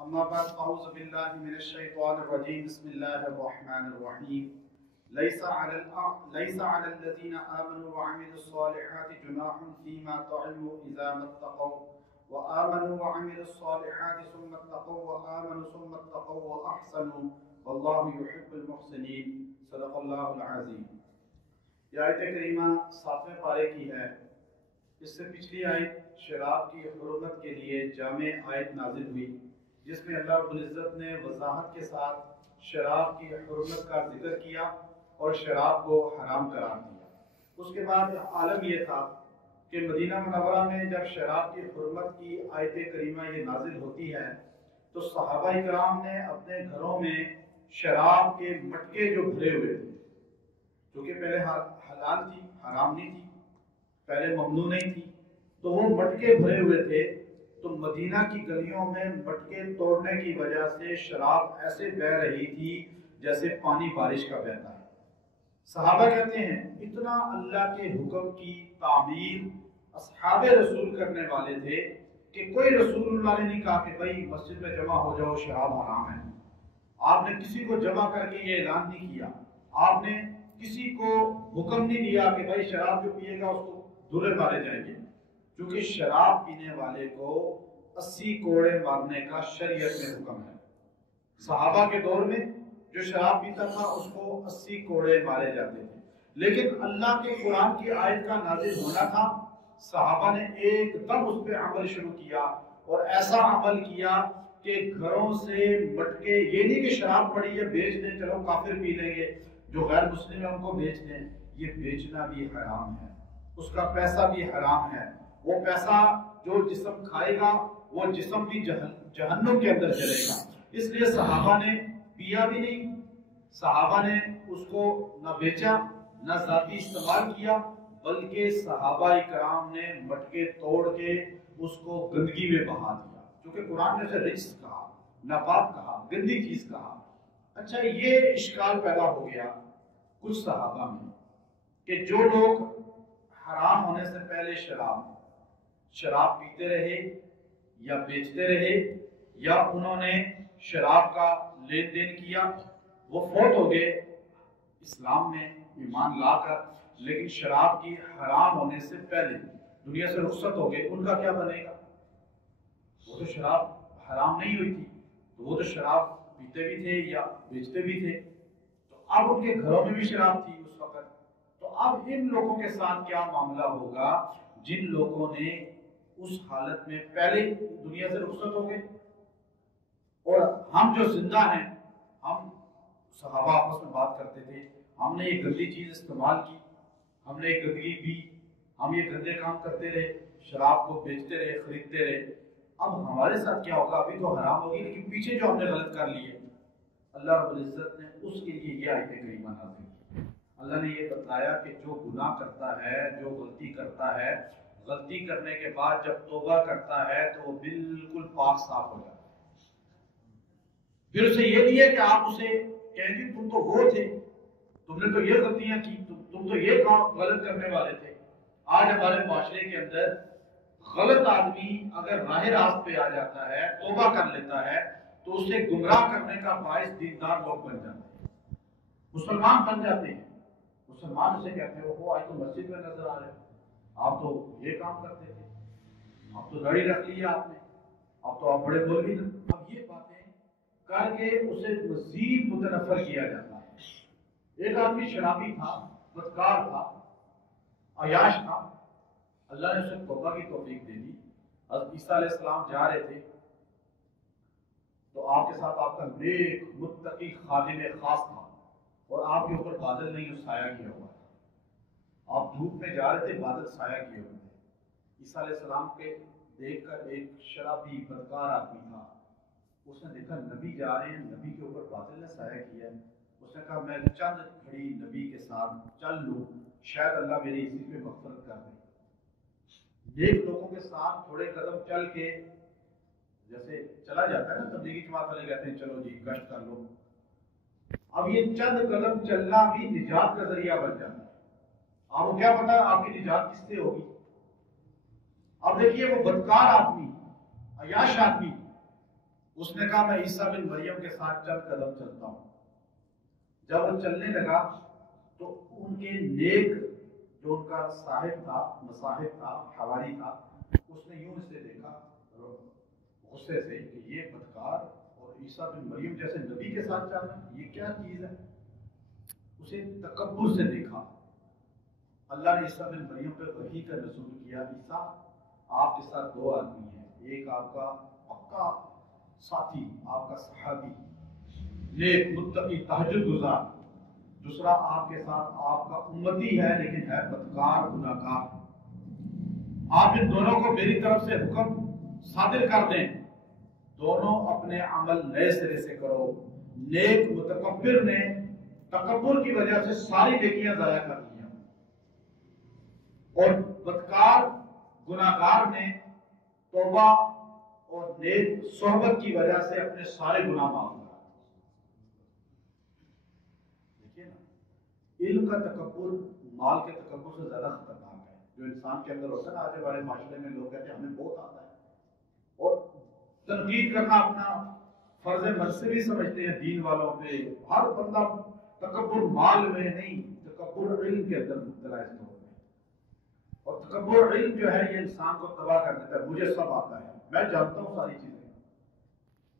أما بعد أعوذ بالله من الشيطان الرجيم بسم الله الرحمن الرحيم ليس على الذين آمنوا وعملوا الصالحات جناح فيما طعموا إذا ما اتقوا وآمنوا وعملوا الصالحات ثم اتقوا وآمنوا ثم اتقوا وأحسنوا والله يحب المحسنين صدق الله العظيم۔ یہ آیت کریمہ 7ویں پارے کی ہے۔ اس سے پچھلی آیت شراب کی حرمت کے لیے جامع آیت نازل ہوئی، جس میں اللہ رب العزت نے وضاحت کے ساتھ شراب کی حرمت کا ذکر کیا اور شراب کو حرام قرار دیا۔ اس کے بعد عالم یہ تھا کہ مدینہ منورہ میں جب شراب کی حرمت کی آیت کریمہ یہ نازل ہوتی ہے تو صحابہ کرام نے اپنے گھروں میں شراب کے مٹکے جو بھرے ہوئے تھے، جو کہ پہلے حلال تھی، حرام نہیں تھی، پہلے ممنوع نہیں تھی، تو وہ مٹکے بھرے ہوئے تھے۔ تو مدینہ کی گلیوں میں مٹکے توڑنے کی وجہ سے شراب ایسے بہہ رہی تھی جیسے پانی بارش کا بہتا ہے۔ صحابہ کہتے ہیں اتنا اللہ کے حکم کی تعمیر اصحاب رسول کرنے والے تھے کہ کوئی رسول اللہ نے نہیں کہا کہ بھائی مسجد میں جمع ہو جاؤ، شراب حرام ہے۔ آپ نے کسی کو جمع کر کے یہ اعلان نہیں کیا، آپ نے کسی کو حکم نہیں دیا کہ بھائی شراب جو پیے گا اس کو دورے مارے جائیں گے، کیونکہ شراب پینے والے کو 80 کوڑے مارنے کا شریعت میں حکم ہے۔ صحابہ کے دور میں جو شراب پیتا تھا اس کو 80 کوڑے مارے جاتے تھے، لیکن اللہ کے قرآن کی آیت کا نازل ہونا تھا، صحابہ نے ایک دم اس پہ عمل شروع کیا اور ایسا عمل کیا کہ گھروں سے مٹکے، یہ نہیں کہ شراب پڑی ہے بیچ دیں، چلو کافر پی لیں گے، جو غیر مسلم ہیں ان کو بیچ دیں، یہ بیچنا بھی حرام ہے، اس کا پیسہ بھی حرام ہے۔ وہ پیسہ جو جسم کھائے گا وہ جسم بھی جہنم کے اندر چلے گا۔ اس لیے صحابہ نے پیا بھی نہیں، صحابہ نے اس کو نہ بیچا نہ ذاتی استعمال کیا، بلکہ صحابہ کرام نے مٹکے توڑ کے اس کو گندگی میں بہا دیا، کیونکہ قرآن نے اسے رجس کہا، ناپاک کہا، گندی چیز کہا۔ اچھا، یہ اشکال پیدا ہو گیا کچھ صحابہ میں کہ جو لوگ حرام ہونے سے پہلے شراب پیتے رہے یا بیچتے رہے یا انہوں نے شراب کا لین دین کیا، وہ فوت ہو گئے اسلام میں ایمان لا کر، لیکن شراب کی حرام ہونے سے پہلے دنیا سے رخصت ہو گئے، ان کا کیا بنے گا؟ وہ تو شراب حرام نہیں ہوئی تھی، تو وہ تو شراب پیتے بھی تھے یا بیچتے بھی تھے، تو اب ان کے گھروں میں بھی شراب تھی اس وقت، تو اب ان لوگوں کے ساتھ کیا معاملہ ہوگا جن لوگوں نے اس حالت میں پہلے دنیا سے رخصت ہو گئے؟ اور ہم جو زندہ ہیں، ہم صحابہ آپس میں بات کرتے تھے، ہم نے یہ گندی چیز استعمال کی، ہم نے یہ گندگی پی، ہم یہ گندے کام کرتے رہے، شراب کو بیچتے رہے، خریدتے رہے، اب ہمارے ساتھ کیا ہوگا؟ ابھی تو حرام ہوگی، لیکن پیچھے جو ہم نے غلط کر لیے، اللہ رب العزت نے اس کے لیے یہ آیت کریمہ نازل کی۔ اللہ نے یہ بتایا کہ جو گناہ کرتا ہے، جو غلطی کرتا ہے، غلطی کرنے کے بعد جب توبہ کرتا ہے تو وہ بالکل پاک صاف ہو جاتا ہے۔ پھر اسے یہ نہیں ہے کہ آپ اسے کہیں گے تم تو وہ تھے، تم نے تو یہ غلطیاں کی، تم تو یہ کام غلط کرنے والے تھے۔ آج ہمارے معاشرے کے اندر غلط آدمی اگر راہ راست پہ آ جاتا ہے، توبہ کر لیتا ہے، تو اسے گمراہ کرنے کا باعث دیندار لوگ بن جاتے ہیں، مسلمان بن جاتے ہیں۔ مسلمان اسے کہتے ہیں وہ آج تو مسجد میں نظر آ رہے ہیں، آپ تو یہ کام کرتے تھے، اب تو داڑھی رکھ لی آپ نے، اب تو آپ بڑے مولوی تھے۔ اب یہ باتیں کر کے اسے مزید متنفر کیا جاتا ہے۔ ایک آدمی شرابی تھا، بدکار تھا، عیاش تھا، اللہ نے اسے توبہ کی توفیق دے دی۔ حضرت عیسیٰ علیہ السلام جا رہے تھے تو آپ کے ساتھ آپ کا نیک متقی خادم خاص تھا، اور آپ کے اوپر بادل نہیں سایہ کیا ہوا تھا، آپ دھوپ میں جا رہے تھے، بادل سایہ کیے ہوئے تھے۔ عیسیٰ علیہ السلام کے دیکھ کر ایک شرابی بدکار آدمی تھا، اس نے دیکھا نبی جا رہے ہیں، نبی کے اوپر بادل نے سایہ کیا ہے، اس نے کہا میں چند گھڑی نبی کے ساتھ چل لوں، شاید اللہ میری اسی پہ مغفرت کر دے۔ نیک لوگوں کے ساتھ تھوڑے قدم چل کے، جیسے چلا جاتا ہے نا تبلیغی جماعت والے کہتے ہیں چلو جی گشت کر لو، اب یہ چند قدم چلنا بھی نجات کا ذریعہ بن جاتا ہے۔ آپ کو کیا پتا آپ کی نجات کس سے ہوگی؟ اب دیکھیے وہ بدکار آدمی، عیاش آدمی، اس نے کہا میں عیسیٰ بن مریم کے ساتھ چند قدم چلتا ہوں. جب وہ چلنے لگا تو ان کے نیک جو ان کا صاحب تھا، مصاحب تھا، حواری تھا، اس نے یوں اسے دیکھا غصے سے کہ یہ بدکار اور عیسیٰ بن مریم جیسے نبی کے ساتھ چلنا یہ کیا چیز ہے. اسے تکبر سے دیکھا. اللہ نے عیسیٰ بن مریم پہ وحی کا نزول کیا. عیسیٰ آپ کے ساتھ دو آدمی ہیں، ایک آپ کا پکا ساتھی، آپ کا صحابی نیک متقی تہجد گزار، دوسرا آپ کے ساتھ آپ کا امتی ہے لیکن ہے بدکار گناہ گار. آپ ان دونوں کو میری طرف سے حکم صادر کر دیں، دونوں اپنے عمل نئے سرے سے کرو. نیک متکبر نے تکبر کی وجہ سے ساری نیکیاں ضائع کر دیا، اور بدکار گناہگار نے توبہ اور نیک صحبت کی وجہ سے اپنے سارے گناہ معاف کر. دیکھیے نا، علم کا تکبر مال کے تکبر سے زیادہ خطرناک ہے. جو انسان کے اندر ہوتا ہے نا، آج ہمارے معاشرے میں لوگ کہتے ہیں ہمیں بہت آتا ہے، اور تنقید کرنا اپنا فرض منصبی سمجھتے ہیں دین والوں پہ. ہر بندہ تکبر مال میں نہیں، تکبر علم کے اندر مبتلا ہے. اور تکبر علم جو ہے یہ انسان کو تباہ کر دیتا ہے. مجھے سب آتا ہے، میں جانتا ہوں ساری چیزیں.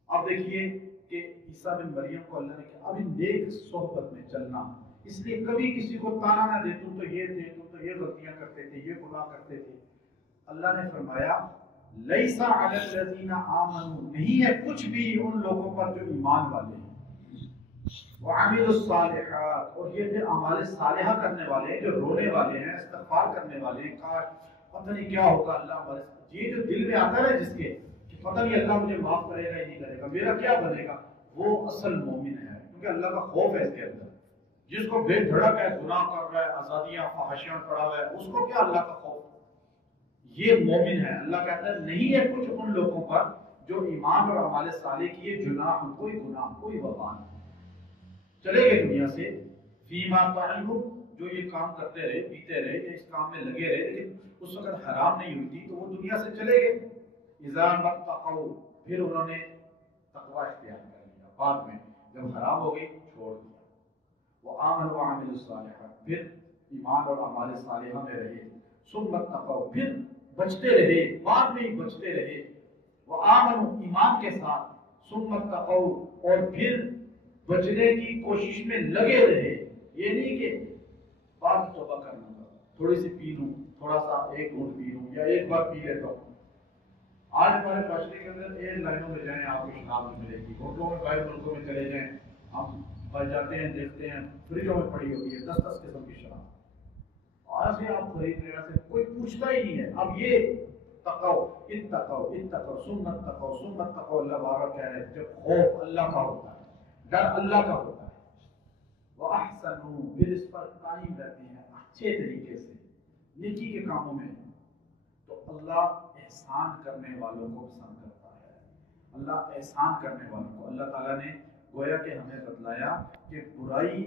اب دیکھیے کہ عیسیٰ بن مریم کو اللہ نے کہا ابھی نیک صحبت میں چلنا، اس لیے کبھی کسی کو تانا نہ دے تم تو یہ تھے، تم تو یہ غلطیاں کرتے تھے، یہ گناہ کرتے تھے. اللہ نے فرمایا لیس علی الذین آمنوا، نہیں ہے کچھ بھی ان لوگوں پر جو ایمان والے ہیں، وعملوا الصالحات، اور یہ تھے اعمال صالحہ کرنے والے ہیں، جو رونے والے ہیں، استغفار کرنے والے ہیں. کاش پتہ نہیں کیا ہوگا اللہ ہمارے ساتھ. یہ جو دل میں آتا ہے جس کے کہ پتہ نہیں اللہ مجھے معاف کرے گا یا نہیں کرے گا، میرا کیا بنے گا، وہ اصل مومن ہے. کیونکہ اللہ کا خوف ہے اس کے اندر. جس کو بے دھڑک ہے، گناہ کر رہا ہے، آزادیاں فحاشیاں پڑا ہوا ہے، اس کو کیا اللہ کا خوف. یہ مومن ہے. اللہ کہتا ہے نہیں ہے کچھ ان لوگوں پر جو ایمان اور اعمال صالح کیے جناح، کوئی گناہ، کوئی وبا نہیں. چلے گئے دنیا سے فیما طعموا، جو یہ کام کرتے رہے، پیتے رہے، اس کام میں لگے رہے، لیکن اس وقت حرام نہیں ہوئی تھی تو وہ دنیا سے چلے گئے. اذا متقوا، پھر انہوں نے تقوی اختیار کر لیا. بعد میں جب حرام ہو گئی چھوڑ دیا. وآمنوا وعملوا الصالحات، پھر ایمان اور اعمال صالحہ میں رہے. ثم اتقوا، پھر بچتے رہے، بعد میں ہی بچتے رہے. وآمنوا، ایمان کے ساتھ. ثم اتقوا، اور پھر بچنے کی کوشش میں لگے رہے. یہ نہیں کہ بعد توبہ کرنا تھا، تھوڑی سی پی لوں، تھوڑا سا ایک گھونٹ پی لوں یا ایک بار پی لیتا ہوں. آج ہمارے معاشرے کے اندر ایئر لائنوں میں جائیں آپ کو شراب نہیں ملے گی. ہوٹلوں میں باہر ملکوں میں چلے جائیں، ہم بچ جاتے ہیں، دیکھتے ہیں فریجوں میں پڑی ہوتی ہے 10 قسم کی شراب. آج سے آپ خرید رہے ہیں، کوئی پوچھتا ہی نہیں ہے. اب یہ تقو اتقو اتقو سنت تقو سنت تقو، اللہ بار کہہ رہے ہیں جب خوف اللہ کا ہوتا ہے، ڈر اللہ کا ہوتا ہے. وَأَحْسَنُوا، پھر اس پر قائم رہتے ہیں اچھے طریقے سے نیکی کے کاموں میں، تو اللہ احسان کرنے والوں کو پسند کرتا ہے. اللہ احسان کرنے والوں کو، اللہ تعالیٰ نے گویا کہ ہمیں بتلایا کہ برائی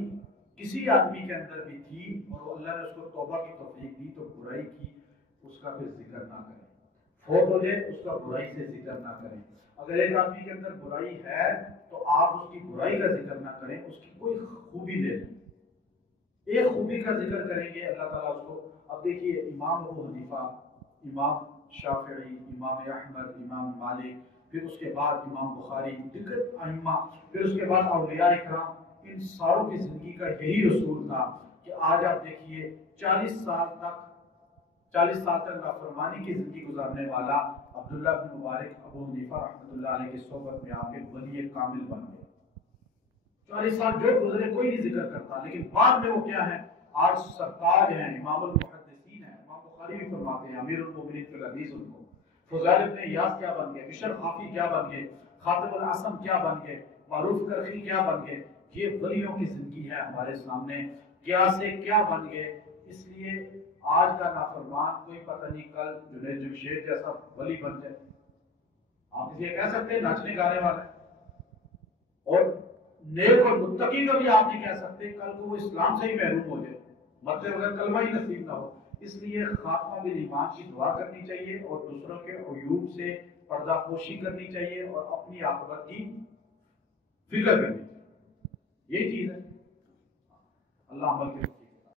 کسی آدمی کے اندر بھی تھی اور اللہ نے اس کو توبہ کی توفیق دی تو برائی کی اس کا پھر ذکر نہ کریں. فوت ہو جائے اس کا برائی سے ذکر نہ کریں. اگر ایک آدمی کے اندر برائی ہے تو آپ اس کی برائی کا ذکر نہ کریں، اس کی کوئی خوبی لے لیں. ایک خوبی کا ذکر کریں گے اللہ تعالیٰ اس کو. اب دیکھیے امام ابو حنیفہ، امام شافعی، امام احمد، امام مالک، پھر اس کے بعد امام بخاری، دیگر ائمہ، پھر اس کے بعد اولیاء اکرام، ان ساروں کی زندگی کا یہی اصول تھا کہ آج آپ دیکھیے 40 سال تک نافرمانی کی زندگی گزارنے والا عبداللہ بن مبارک ابو حنیفہ رحمۃ اللہ علیہ کی صحبت میں آپ کے ولی کامل بن گئے. 40 سال جو گزرے کوئی نہیں ذکر کرتا، لیکن بعد میں وہ کیا ہے، آج سرتاج ہیں، امام المحدثین ہیں. امام بخاری بھی فرماتے ہیں امیر المومنین فی الحدیث ان کو. فضیل ابن ایاس کیا بن گئے، بشر خافی کیا بن گئے، خاطب العصم کیا بن گئے، معروف کرخی کیا بن گئے. یہ ولیوں کی زندگی ہے ہمارے سامنے، کیا سے کیا بن گئے. اس لیے آج کا نافرمان کوئی پتہ نہیں کل جنید جمشید جیسا ولی بن جائے. آپ اسے کہہ سکتے ہیں ناچنے گانے والا ہے، اور نیک اور متقی کو بھی آپ نہیں کہہ سکتے کل کو وہ اسلام سے ہی محروم ہو جائے، مرتے وقت کلمہ ہی نصیب نہ ہو. اس لیے خاتمہ بالایمان کی دعا کرنی چاہیے اور دوسروں کے عیوب سے پردہ پوشی کرنی چاہیے اور اپنی عاقبت کی فکر کرنی چاہیے. یہی چیز ہے. اللہ عمل کے